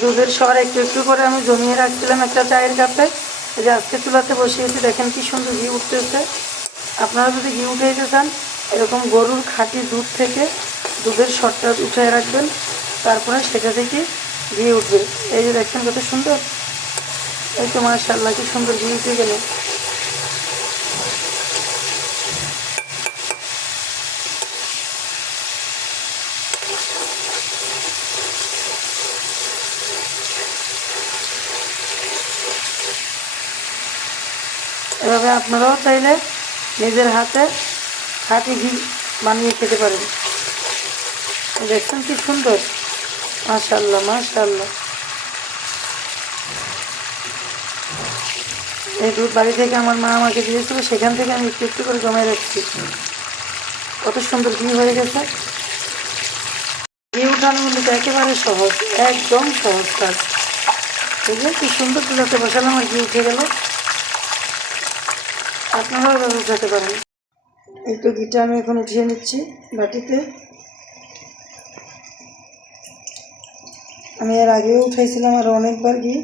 দুধের সর একটু একটু করে আমি জমিয়ে রাখছিলাম একটা চায়ের কাপে। এই যে আজকে চুলাতে বসিয়েছি, দেখেন কি সুন্দর ঘি উঠতেছে। আপনারা যদি ঘি উঠাইতে চান এরকম গরুর খাঁটি দুধ থেকে দুধের সরটা উঠিয়ে রাখবেন, তারপরে সেটা থেকে ঘি উঠবে। এই যে দেখছেন কত সুন্দর, এই তো মাশাআল্লাহ কি সুন্দর ঘি উঠে গেল। এভাবে আপনারাও চাইলে নিজের হাতে খাঁটি ঘি বানিয়ে খেতে পারেন। দেখছেন কি সুন্দর, মাশাআল্লাহ মাশাআল্লাহ। এই দুধ বাড়ি থেকে আমার মা আমাকে দিয়েছিল, সেখান থেকে আমি একটু একটু করে জমায় রাখছি। কত সুন্দর ঘি হয়ে গেছে। ঘি উঠানো কিন্তু একেবারে সহজ, একদম সহজ কাজ। এই যে কি সুন্দর চুলাতে বসালাম আর ঘি উঠে গেল। আপনারাও এভাবে উঠাতে পারেন। এই তো ঘিটা আমি এখন উঠিয়ে নিচ্ছি বাটিতে। আমি এর আগেও উঠাইছিলাম আর অনেকবার ঘি।